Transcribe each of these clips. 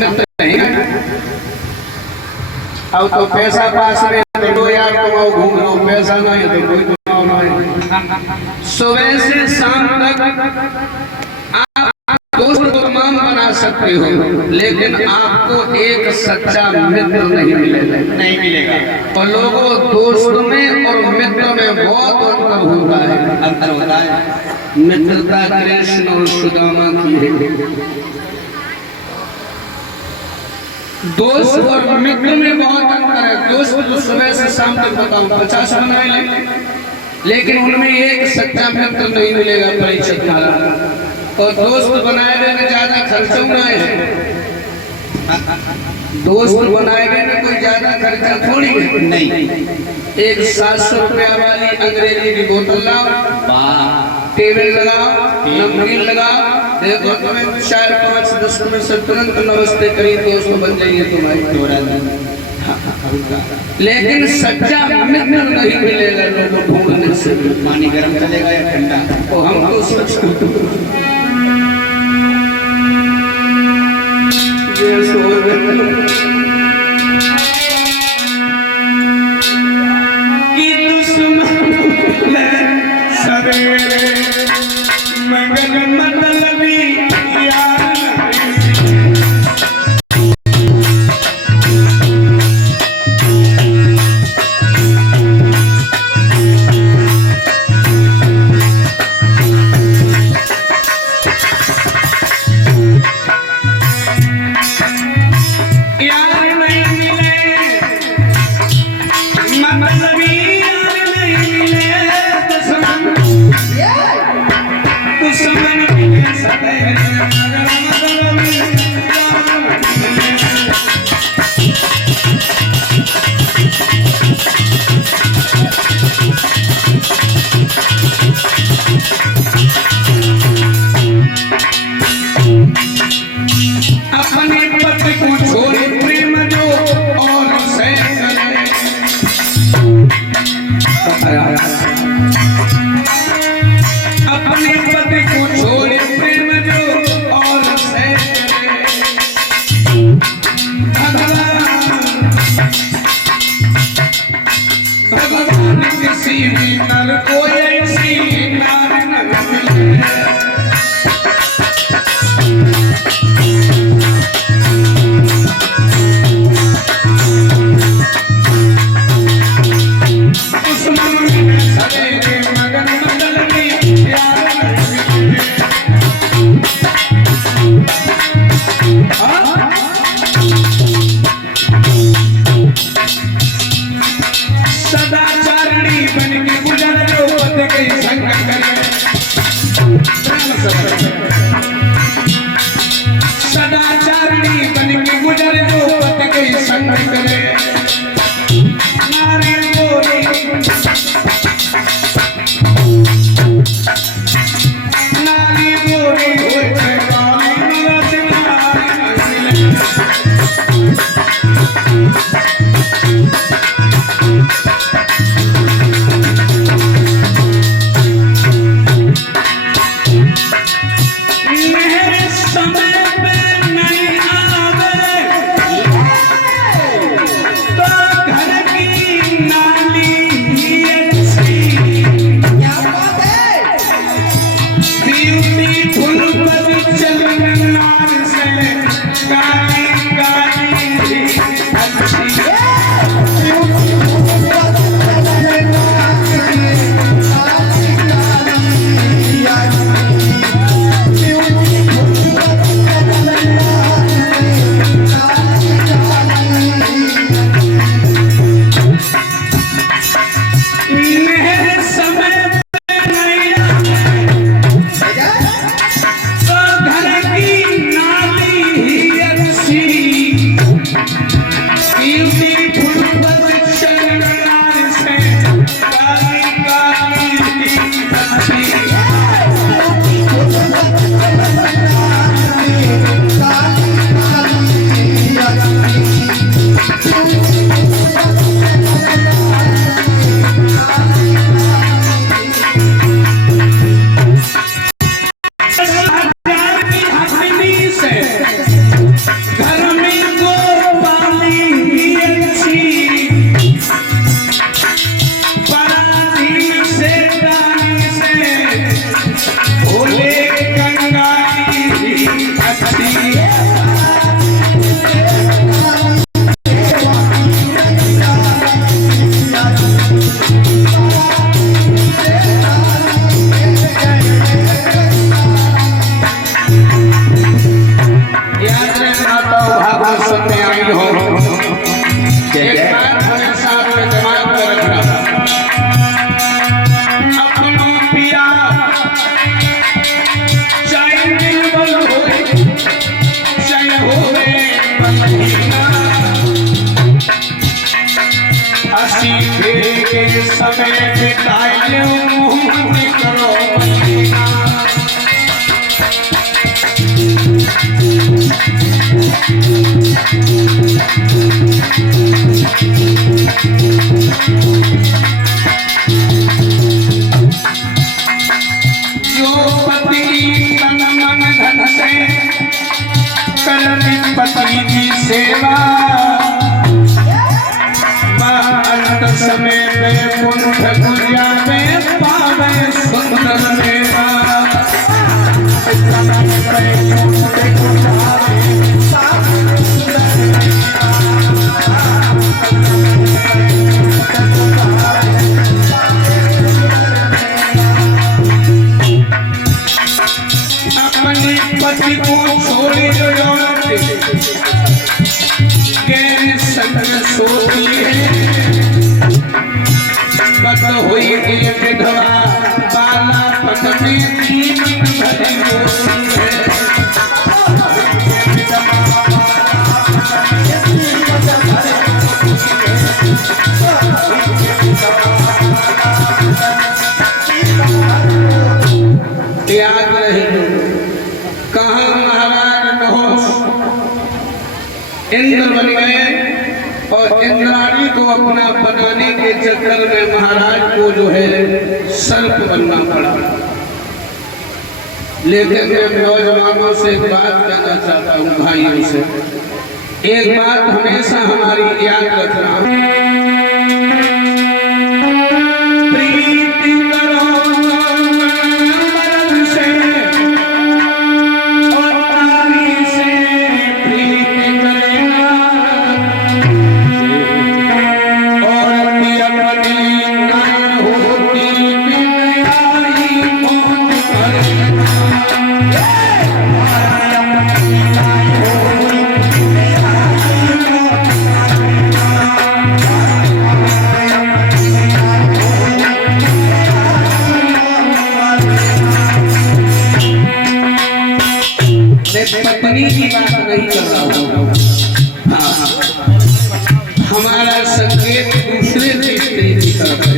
मित्र नहीं। अब तो पैसा पास में तो लो यार कमाओ घूम लो, पैसा नहीं है तो कोई कमाओ नहीं। सुबह से शाम तक आप दोस्त को तमाम बना सकते हो, लेकिन आपको एक सच्चा मित्र नहीं मिलेगा, नहीं मिलेगा। और लोगों, दोस्त में और मित्र में बहुत अंतर होता है। अंतर होता है। मित्रता कृष्ण और सुदामा की है। दोस्त और मित्र में बहुत अंतर है। दोस्त तो सुबह से शाम तक बताऊं 50 बना ले, लेकिन उनमें एक सच्चा मित्र नहीं मिलेगा परिचित वाला। और दोस्त बनाए में ज्यादा खर्चा है, दोस्त बनाए में कोई ज्यादा खर्चा थोड़ी है। नहीं, एक 700 रुपया वाली अंग्रेजी की बोतल लाओ, टेबल लगाओ, नमकीन लगाओ, देखो तुम्हें 4, 5, 10 मिनट से तुरंत नमस्ते करी दोस्त बन जाइए तुम्हारी। लेकिन सच्चा मित्र नहीं मिलेगा लोगों को ढूंढने से। पानी गर्म चलेगा या ठंडा, तो हम तो सोच कि दुश्मन सवेरे मंगल मतलबी See सिंहासन में आई हो, एक बात हमेशा अपने दिमाग में रखना, अपनों पिया चाहे निर्बल हो चाहे होवे बलहीना, हंसी खेल के समय बिताए मुंह करो मदीना। जो पति तन मन धन से करती पति की सेवा, अंत समय में कुंठ गुरिया में पावे सुंदर मेवा। अपने पति को छोड़ी जो संग सोती है, बद हुई एक विधवा बाला पत्नी दीन भरी होती है। याद रहे कहाँ महाराज नहुष इंद्र बन गए और इंद्राणी को अपना बनाने के चक्कर में महाराज को जो है सर्प बनना पड़ा। लेकिन मैं नौजवानों से एक बात कहना चाहता हूँ, भाइयों से एक बात हमेशा हमारी याद रखना, प्रीति करो मर्द से और नारी से प्रीति करना, और अपनी ना होती बिनाई कौन करना। पत्नी की बात नहीं कर रहा हूँ, हाँ हमारा संकेत दूसरे स्त्री की तरफ है।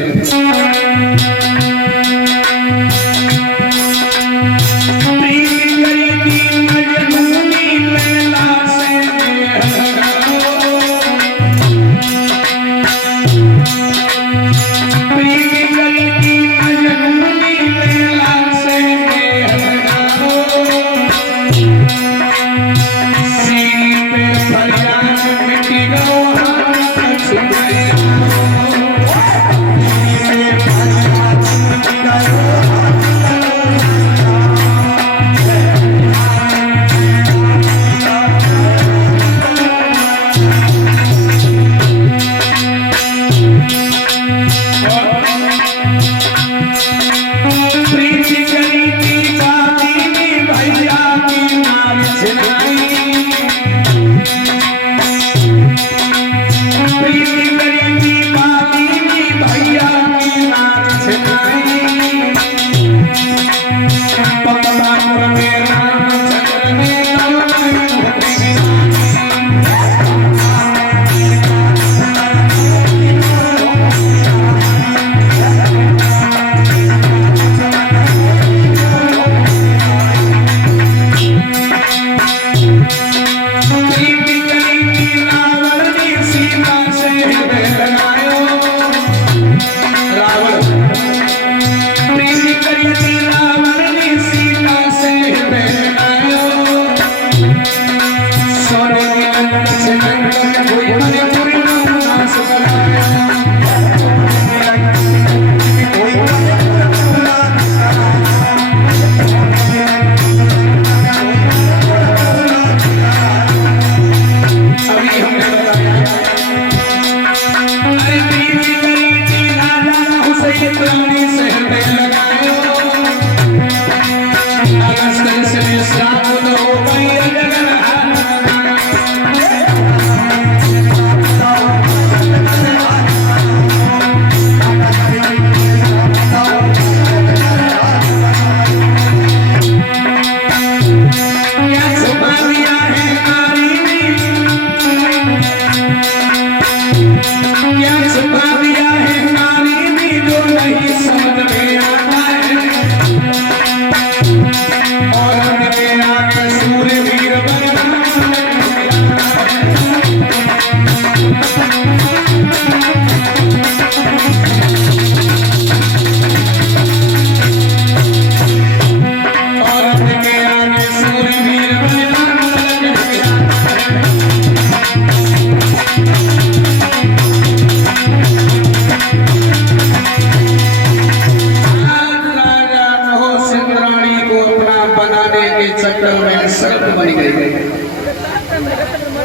में सर्प बन गई।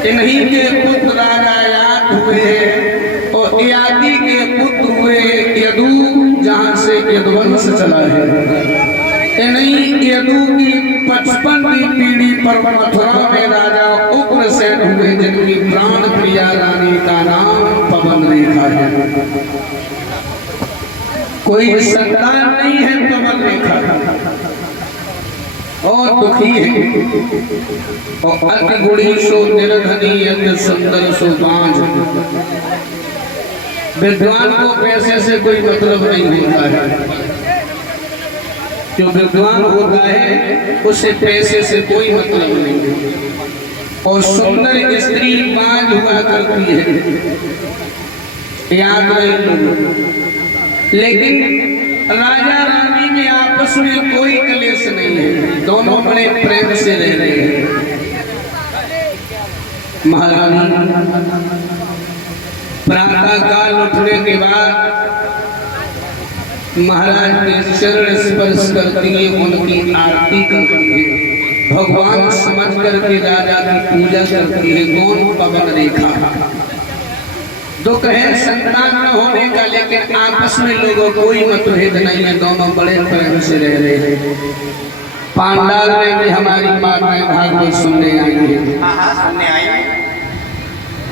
इन्हीं के पुत्र राजा याद हुए और यादी के पुत्र हुए यदु, जहां से यदुवंश चला है। इन्हीं यदु की 55वीं पीढ़ी पर मथुरा में राजा उग्रसेन हुए, जिनकी प्राण प्रिया रानी का नाम पवन रेखा है। कोई संतान नहीं है पवन रेखा, और दुखी है। और अति गुणी सो निर्धनी, अति सुंदर सो बांझ। विद्वान को पैसे से कोई मतलब नहीं होता है। जो विद्वान होता है उसे पैसे से कोई मतलब नहीं है। और सुंदर स्त्री बांझ हुआ करती है, याद रहे। लेकिन राजा रानी में आपस में कोई कलेश नहीं है, दोनों बड़े प्रेम से रह रहे हैं। महारानी प्रातः काल उठने के बाद महाराज के चरण स्पर्श करती है, उनकी आरती करती है, भगवान समझ करके राजा की पूजा करती है। कौन? पवन रेखा। दुख है संतान न होने का, लेकिन आपस में लोगों कोई मतभेद नहीं है, दोनों बड़े प्रेम से रह रहे हैं। पांडाल में भी हमारी माताएं भागवत सुनने आई है।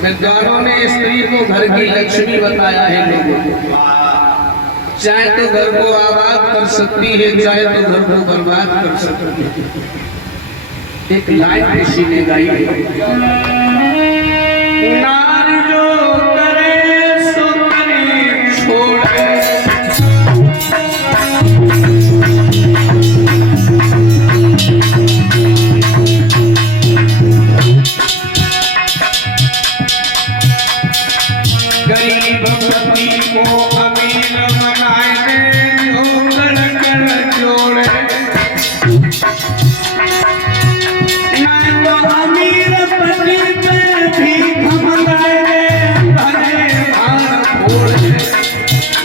विद्वानों ने स्त्री को घर की लक्ष्मी बताया है लोगों को। चाहे तो घर को आबाद कर सकती है, चाहे तो घर को बर्बाद कर सकती है। एक लाइन ऋषि ने गाई है, नारी जो करे सो करे छोड़े, गरीब पति को अमीर बनाए दे, जो कर कर जोड़े। ना तो अमीर पति पे भी घमंडाए दे, भले भार फोड़ दे।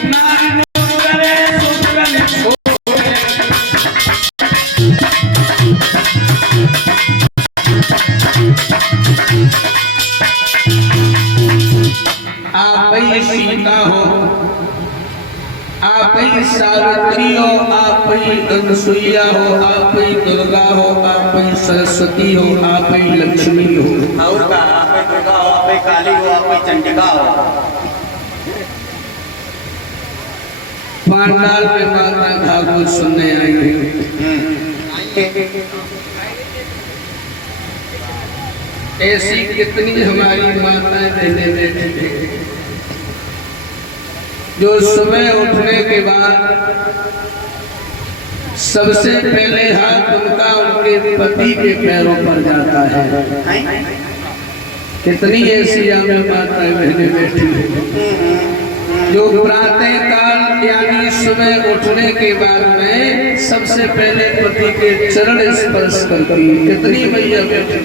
नारी जो करे सो करे छोड़े। आप ही सीता हो, आप ही सावित्री हो, आप ही अनसुईया हो, आप ही दुर्गा हो, आप ही सरस्वती हो, आप ही लक्ष्मी हो। और का आप ही दुर्गा हो, आप ही काली हो, आप ही चंडिका हो। पांडाल में माता भागवत सुनने आई है। ऐसी कितनी हमारी माताएं बहनें बैठी हैं, जो सुबह उठने के बाद सबसे पहले हाथ उनका उनके पति के पैरों पर जाता है। कितनी ऐसी हमें माताएं बहनें बैठी हैं, जो प्रातः काल यानी सुबह उठने के बाद में सबसे पहले पति के चरण स्पर्श करती है। कितनी मैया बैठी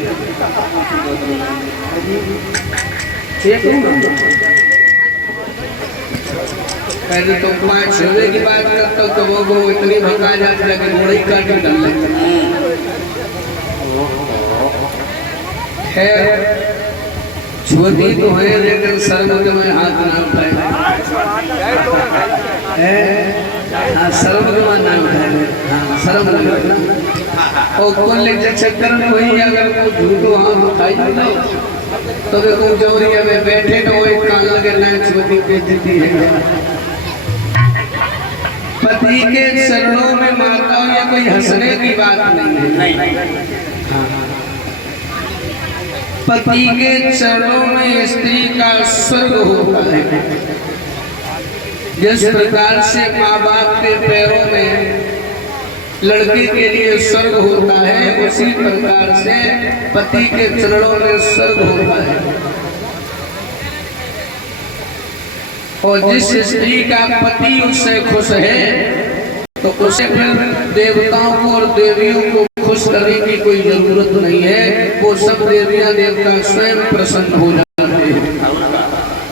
पहले तो 5-6 की बात करता तो वो इतनी भगा जाती है कि घोड़े ही काट निकल लेते। खैर छोटी तो है, लेकिन शर्म में हाथ ना उठाए। शर्म में ना उठाए, हाँ शर्म लगे। और कुल चक्कर में वही अगर वो झूठो हाथ उठाई ना तो देखो जौरिया में बैठे तो वो एक कान लगे ना छोटी बेइज्जती है। पति के चरणों में माताओं या कोई हंसने की बात नहीं है। पति के चरणों में स्त्री का स्वर्ग होता है। जिस प्रकार से माँ बाप के पैरों में लड़के के लिए स्वर्ग होता है, उसी प्रकार से पति के चरणों में स्वर्ग होता है। और जिस स्त्री का पति उससे खुश है तो उसे फिर देवताओं को और देवियों को खुश करने की कोई जरूरत नहीं है। वो सब देवियां देवता स्वयं प्रसन्न हो जाते हैं।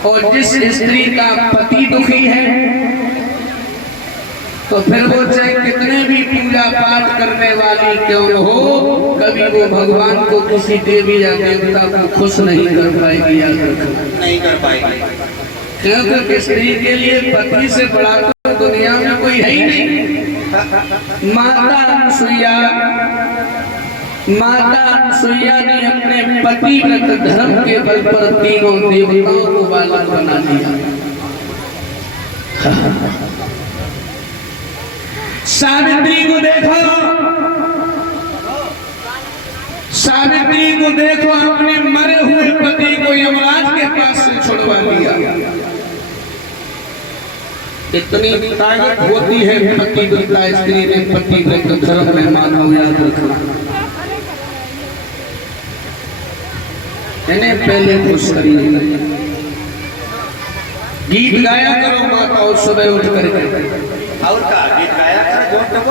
और जिस स्त्री का पति दुखी है तो फिर वो चाहे कितने भी पूजा पाठ करने वाली क्यों न हो, कभी वो भगवान को किसी देवी या देवता को खुश नहीं कर पाएगी, याद रखना। नहीं कर पाएगी, क्योंकि स्त्री के लिए पति से बड़ा तो दुनिया में कोई है ही नहीं। माता अनसुईया ने अपने पतिव्रत धर्म के बल पर तीनों देवताओं को बालक बना दिया। सावित्री को देखो, सावित्री को देखो, अपने मरे हुए पति को यमराज के पास से छुड़वा लिया। इतनी ताकत होती है पतिव्रता स्त्री ने, पतिव्रत धर्म में मानव, याद रखना। इन्हें पहले खुश करिए, गीत गाया करो माताओं सुबह उठ करके, और का गीत गाया कर, जोर से बोल।